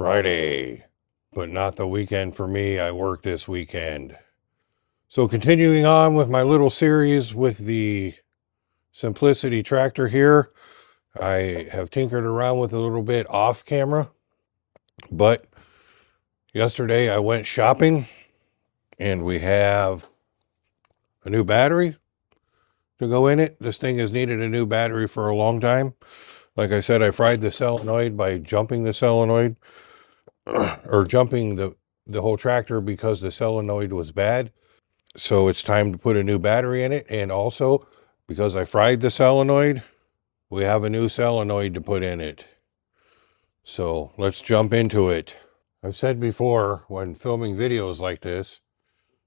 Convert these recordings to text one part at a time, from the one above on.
Friday, but not the weekend for me. I work this weekend. So continuing on with my little series with the Simplicity tractor here, I have tinkered around with a little bit off camera, but yesterday I went shopping and we have a new battery to go in it. This thing has needed a new battery for a long time. Like I said, I fried the solenoid by jumping the solenoid or jumping the whole tractor because the solenoid was bad. So it's time to put a new battery in it. And also, because I fried the solenoid, we have a new solenoid to put in it. So let's jump into it. I've said before, when filming videos like this,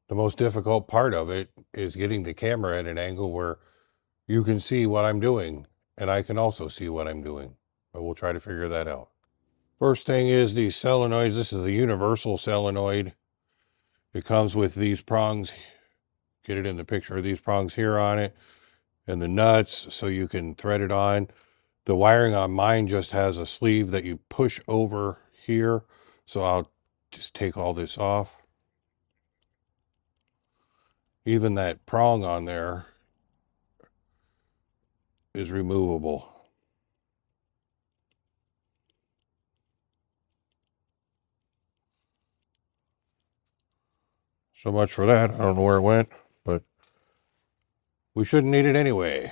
the most difficult part of it is getting the camera at an angle where you can see what I'm doing, and I can also see what I'm doing. But we'll try to figure that out. First thing is these solenoids. This is a universal solenoid. It comes with these prongs. Get it in the picture, these prongs here on it, and the nuts so you can thread it on. The wiring on mine just has a sleeve that you push over here. So I'll just take all this off. Even that prong on there is removable. So much for that. I don't know where it went, but we shouldn't need it anyway.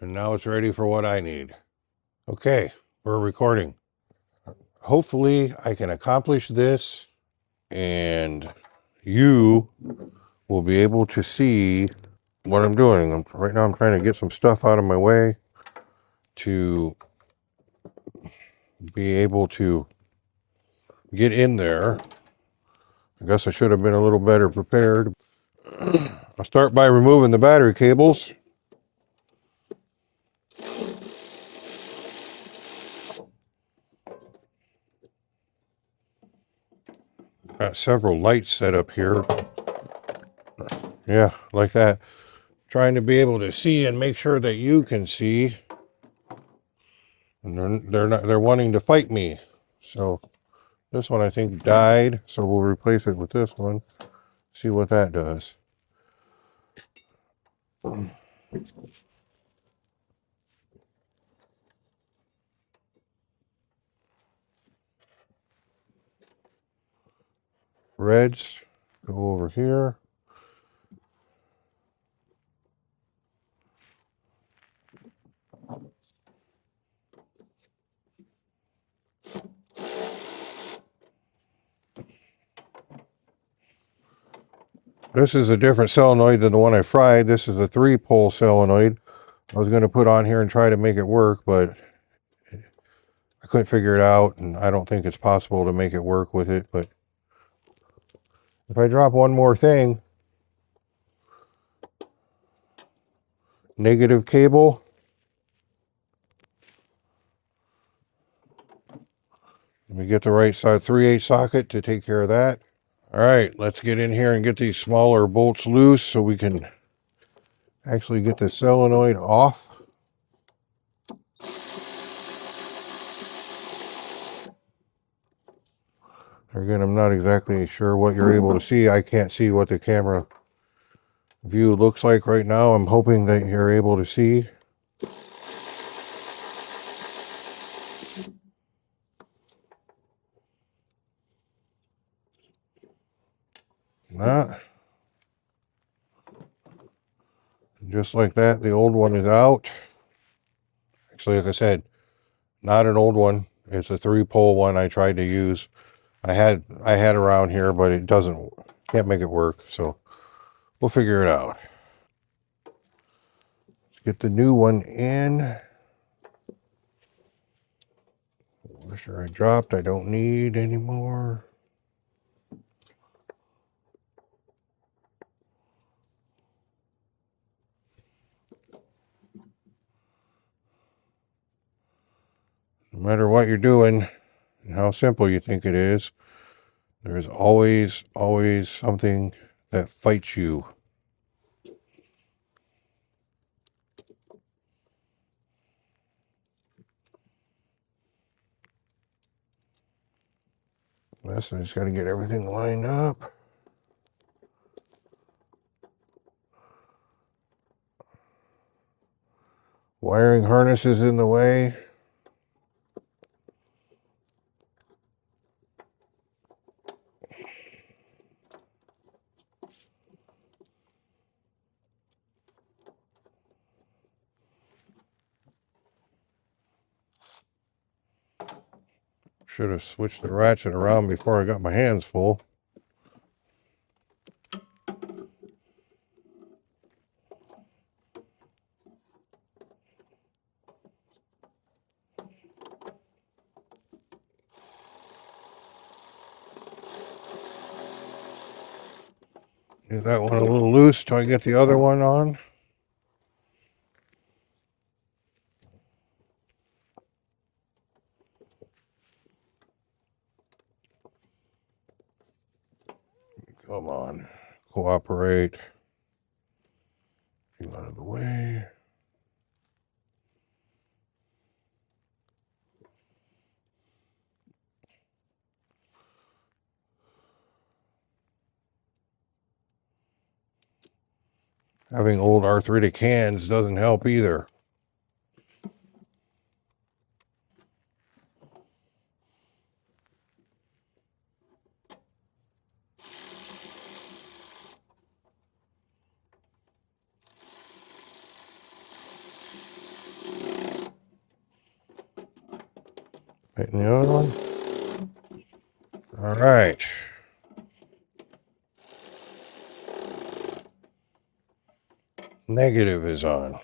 And now it's ready for what I need. Okay, we're recording. Hopefully I can accomplish this and you will be able to see what I'm doing. Right now I'm trying to get some stuff out of my way to be able to get in there. I guess I should have been a little better prepared. I'll start by removing the battery cables. Got several lights set up here. Yeah, like that. Trying to be able to see and make sure that you can see. And they're wanting to fight me. So this one I think died, so we'll replace it with this one. See what that does. Reds go over here. This is a different solenoid than the one I fried. This is a 3-pole solenoid. I was going to put on here and try to make it work, but I couldn't figure it out, and I don't think it's possible to make it work with it. But if I drop one more thing, negative cable, let me get the right side 3/8 socket to take care of that. All right, let's get in here and get these smaller bolts loose so we can actually get the solenoid off. Again, I'm not exactly sure what you're able to see. I can't see what the camera view looks like right now. I'm hoping that you're able to see. Not. Just like that, the old one is out. Actually, like I said, not an old one. It's a 3-pole one I tried to use. I had around here, but it can't make it work. So we'll figure it out. Let's get the new one in. Washer I dropped, I don't need anymore. No matter what you're doing and how simple you think it is, there's always something that fights you. This, I just got to get everything lined up. Wiring harness is in the way. Should have switched the ratchet around before I got my hands full. Get that one a little loose till I get the other one on. Come on, cooperate. Get out of the way. Having old arthritic hands doesn't help either. Tighten the other one. All right. Negative is on.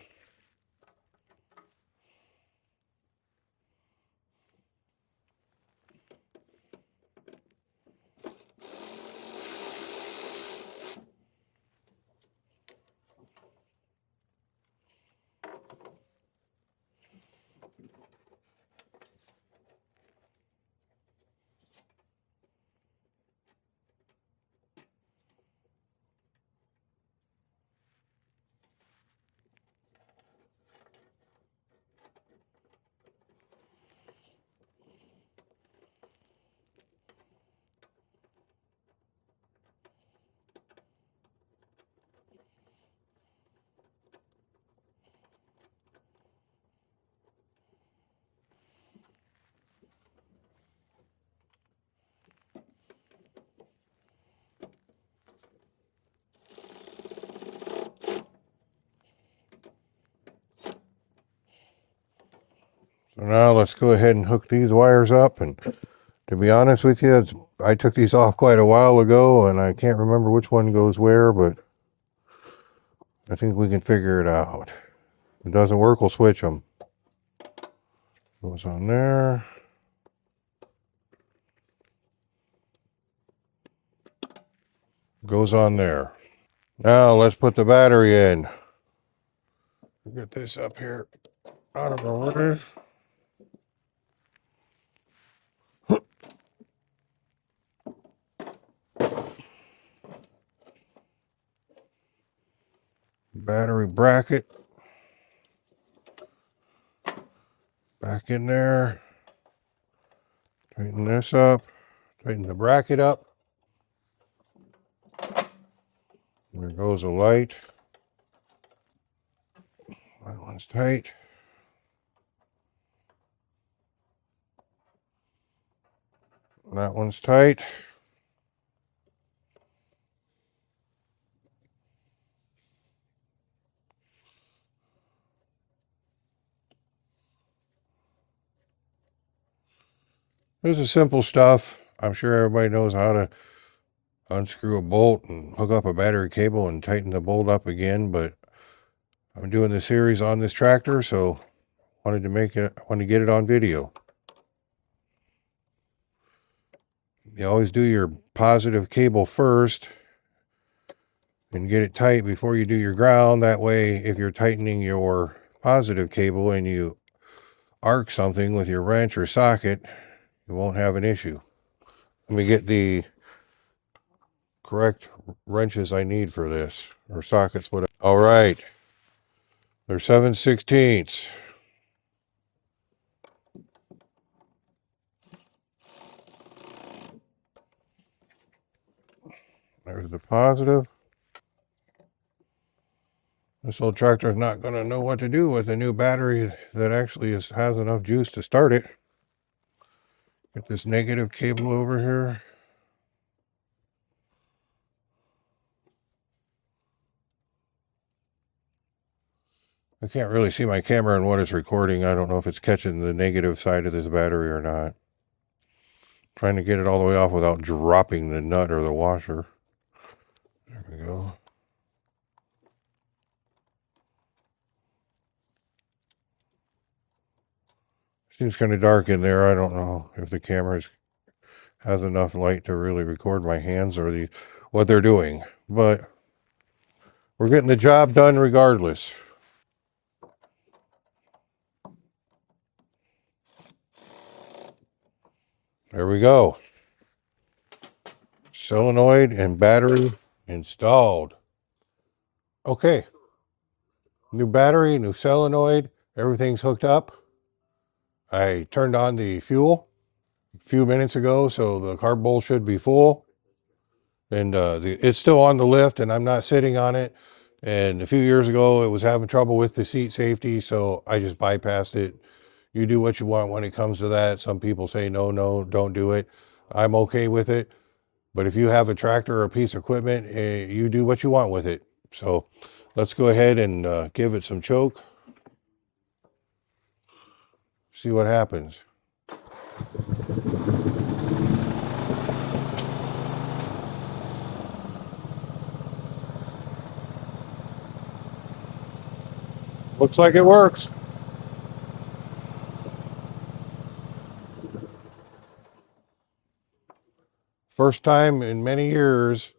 So now let's go ahead and hook these wires up. And to be honest with you, I took these off quite a while ago and I can't remember which one goes where, but I think we can figure it out. If it doesn't work, we'll switch them. Goes on there. Goes on there. Now let's put the battery in. Get this up here out of the way. Battery bracket. Back in there. Tighten this up. Tighten the bracket up. There goes a light. That one's tight. That one's tight. This is simple stuff. I'm sure everybody knows how to unscrew a bolt and hook up a battery cable and tighten the bolt up again, but I'm doing the series on this tractor, so I wanted to get it on video. You always do your positive cable first and get it tight before you do your ground. That way, if you're tightening your positive cable and you arc something with your wrench or socket, you won't have an issue. Let me get the correct wrenches I need for this, or sockets, whatever. All right, they're 7/16. There's the positive. This old tractor is not going to know what to do with a new battery that actually has enough juice to start it. Get this negative cable over here. I can't really see my camera and what it's recording. I don't know if it's catching the negative side of this battery or not. Trying to get it all the way off without dropping the nut or the washer. There we go. Seems kind of dark in there. I don't know if the camera has enough light to really record my hands or what they're doing. But we're getting the job done regardless. There we go. Solenoid and battery installed. Okay. New battery, new solenoid, everything's hooked up. I turned on the fuel a few minutes ago, so the carb bowl should be full. And it's still on the lift, and I'm not sitting on it. And a few years ago, it was having trouble with the seat safety, so I just bypassed it. You do what you want when it comes to that. Some people say, no, don't do it. I'm okay with it. But if you have a tractor or a piece of equipment, you do what you want with it. So let's go ahead and give it some choke. See what happens. Looks like it works. First time in many years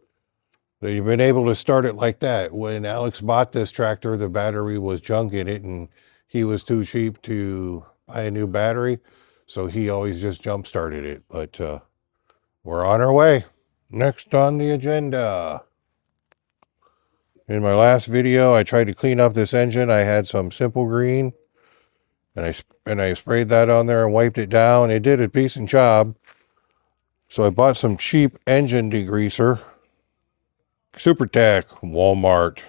that you've been able to start it like that. When Alex bought this tractor, the battery was junk in it, and he was too cheap to buy a new battery, so he always just jump started it. But we're on our way. Next on the agenda. In my last video, I tried to clean up this engine. I had some simple green, and I sprayed that on there and wiped it down. It did a decent job. So I bought some cheap engine degreaser. Super Tech, Walmart.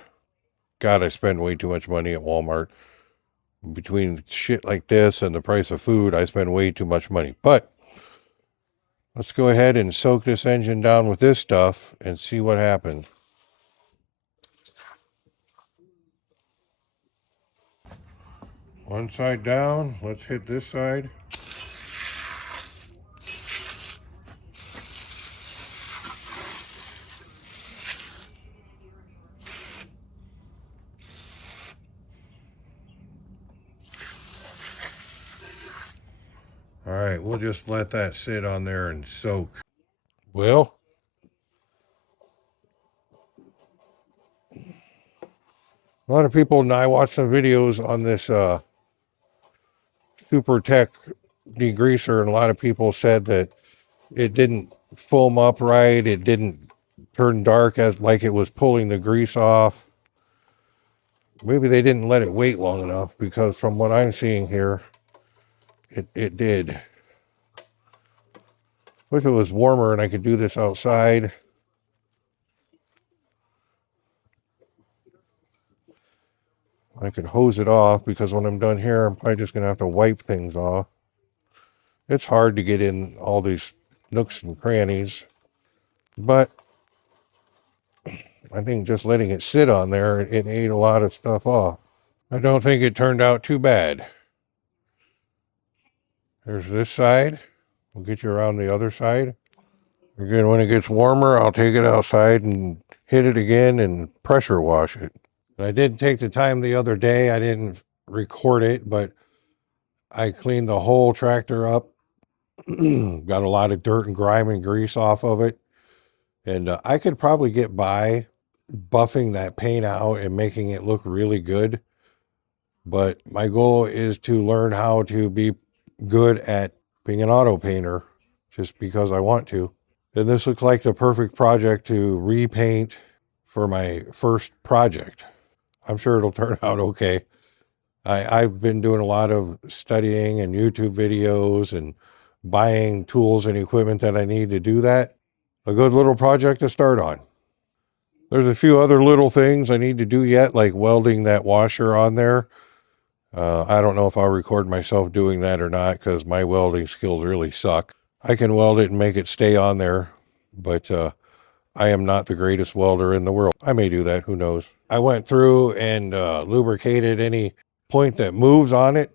God, I spend way too much money at Walmart. Between shit like this and the price of food, I spend way too much money. But let's go ahead and soak this engine down with this stuff and see what happens. One side down, let's hit this side. All right, we'll just let that sit on there and soak. Well, a lot of people, and I watched some videos on this Super Tech degreaser, and a lot of people said that it didn't foam up right. It didn't turn dark as like it was pulling the grease off. Maybe they didn't let it wait long enough, because from what I'm seeing here, it did. Wish it was warmer and I could do this outside. I could hose it off, because when I'm done here, I'm probably just going to have to wipe things off. It's hard to get in all these nooks and crannies, but I think just letting it sit on there, it ate a lot of stuff off. I don't think it turned out too bad. There's this side. We'll get you around the other side. Again, when it gets warmer, I'll take it outside and hit it again and pressure wash it. I did take the time the other day. I didn't record it, but I cleaned the whole tractor up. Got a lot of dirt and grime and grease off of it. And I could probably get by buffing that paint out and making it look really good But my goal is to learn how to be good at being an auto painter just because I want to. And this looks like the perfect project to repaint for my first project. I'm sure it'll turn out okay. I've been doing a lot of studying and YouTube videos and buying tools and equipment that I need to do that. A good little project to start on. There's a few other little things I need to do yet, like welding that washer on there. I don't know if I'll record myself doing that or not because my welding skills really suck. I can weld it and make it stay on there, but I am not the greatest welder in the world. I may do that, who knows. I went through and lubricated any point that moves on it,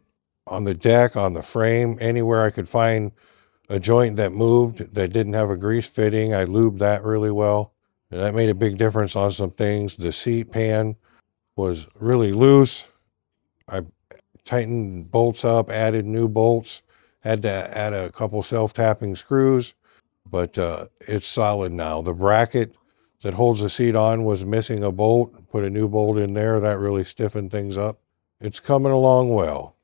on the deck, on the frame, anywhere I could find a joint that moved that didn't have a grease fitting. I lubed that really well. And that made a big difference on some things. The seat pan was really loose. I tightened bolts up, added new bolts, had to add a couple self-tapping screws, but it's solid now. The bracket that holds the seat on was missing a bolt. Put a new bolt in there. That really stiffened things up. It's coming along well.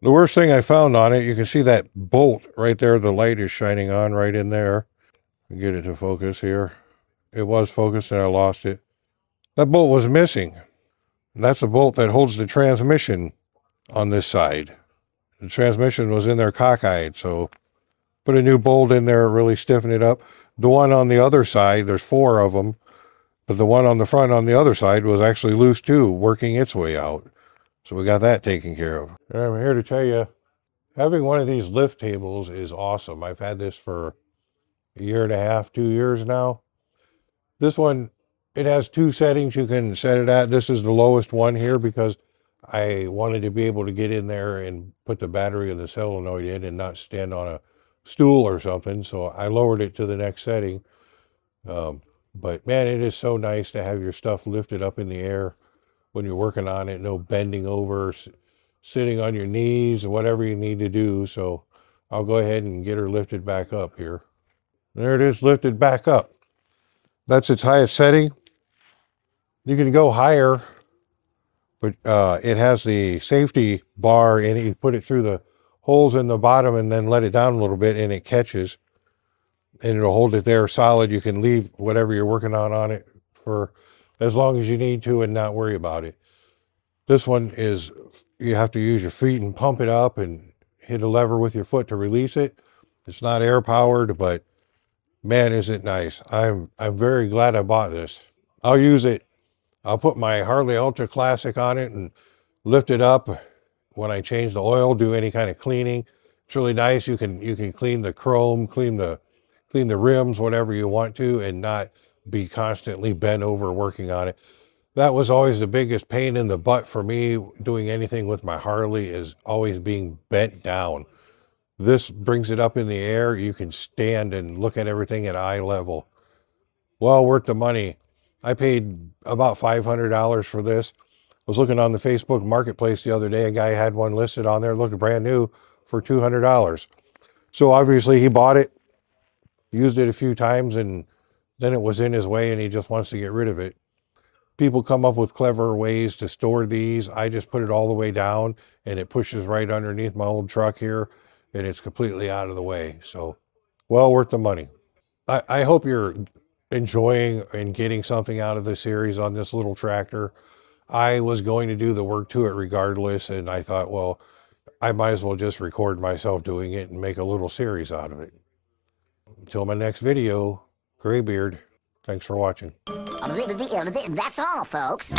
The worst thing I found on it, you can see that bolt right there. The light is shining on right in there. Get it to focus here. It was focused and I lost it. That bolt was missing. That's a bolt that holds the transmission on this side. The transmission was in there cockeyed, so put a new bolt in there, really stiffen it up. The one on the other side, there's 4 of them, but the one on the front on the other side was actually loose too, working its way out. So we got that taken care of. And I'm here to tell you, having one of these lift tables is awesome. I've had this for a year and a half, 2 years now. This one, it has 2 settings you can set it at. This is the lowest one here because I wanted to be able to get in there and put the battery of the solenoid in and not stand on a stool or something. So I lowered it to the next setting. But man, it is so nice to have your stuff lifted up in the air when you're working on it. No bending over, sitting on your knees, whatever you need to do. So I'll go ahead and get her lifted back up here. There it is, lifted back up. That's its highest setting. You can go higher, but it has the safety bar in it. You put it through the holes in the bottom and then let it down a little bit and it catches. And it'll hold it there solid. You can leave whatever you're working on it for as long as you need to and not worry about it. This one is, you have to use your feet and pump it up and hit a lever with your foot to release it. It's not air powered, but man, is it nice. I'm very glad I bought this. I'll use it. I'll put my Harley Ultra Classic on it and lift it up when I change the oil, do any kind of cleaning. It's really nice. You can clean the chrome, clean the rims, whatever you want to, and not be constantly bent over working on it. That was always the biggest pain in the butt for me doing anything with my Harley, is always being bent down. This brings it up in the air. You can stand and look at everything at eye level. Well worth the money. I paid about $500 for this. I was looking on the Facebook Marketplace the other day. A guy had one listed on there, looking brand new, for $200. So obviously he bought it, used it a few times, and then it was in his way and he just wants to get rid of it. People come up with clever ways to store these. I just put it all the way down and it pushes right underneath my old truck here and it's completely out of the way. So well worth the money. I hope you're enjoying and getting something out of the series on this little tractor. I was going to do the work to it regardless, and I thought, well, I might as well just record myself doing it and make a little series out of it. Until my next video, Graybeard, thanks for watching. That's all, folks.